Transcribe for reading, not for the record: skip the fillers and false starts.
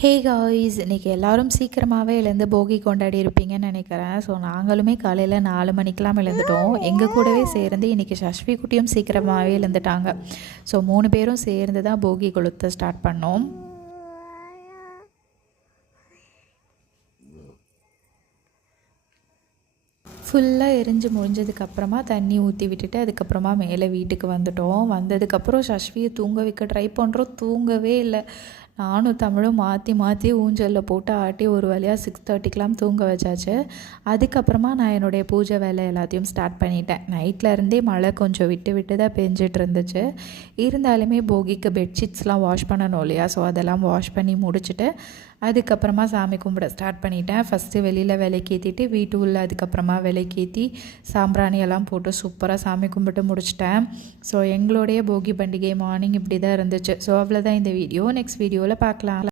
Hey guys, இன்றைக்கி எல்லோரும் சீக்கிரமாகவே எழுந்து போகி கொண்டாடி இருப்பீங்கன்னு நினைக்கிறேன். ஸோ நாங்களுமே காலையில் 4 மணிக்கெலாம் எழுந்துட்டோம். எங்கள் கூடவே சேர்ந்து இன்றைக்கி சஷ்வி குட்டியும் சீக்கிரமாகவே எழுந்துட்டாங்க. ஸோ 3 பேரும் சேர்ந்து தான் போகி கொளுத்த ஸ்டார்ட் பண்ணோம். ஃபுல்லாக எரிஞ்சு முடிஞ்சதுக்கப்புறமா தண்ணி ஊற்றி விட்டுட்டு அதுக்கப்புறமா மேலே வீட்டுக்கு வந்துட்டோம். வந்ததுக்கப்புறம் சஷ்வியை தூங்க வைக்க ட்ரை பண்ணுறோம், தூங்கவே இல்லை. நானும் தமிழும் மாற்றி மாற்றி ஊஞ்சலில் போட்டு ஆட்டி ஒரு வழியாக 6:30க்கெலாம் தூங்க வச்சாச்சு. அதுக்கப்புறமா நான் என்னுடைய பூஜை வேலை எல்லாத்தையும் ஸ்டார்ட் பண்ணிட்டேன். நைட்டில் இருந்தே மழை கொஞ்சம் விட்டு விட்டு தான் பெஞ்சிட்டு இருந்துச்சு. இருந்தாலுமே போகிக்கு பெட்ஷீட்ஸ்லாம் வாஷ் பண்ணணும் இல்லையா, ஸோ அதெல்லாம் வாஷ் பண்ணி முடிச்சுட்டு அதுக்கப்புறமா சாமி கும்பிட ஸ்டார்ட் பண்ணிட்டேன். ஃபஸ்ட்டு வெளியில் விளக்கேற்றிட்டு வீட்டு உள்ள அதுக்கப்புறமா விளக்கேற்றி சாம்பிராணியெல்லாம் போட்டு சூப்பராக சாமி கும்பிட்டு முடிச்சிட்டேன். ஸோ எங்களுடைய போகி பண்டிகை மார்னிங் இப்படி தான் இருந்துச்சு. ஸோ அவ்வளோதான் இந்த வீடியோ. நெக்ஸ்ட் வீடியோவில் பார்க்கலாம்.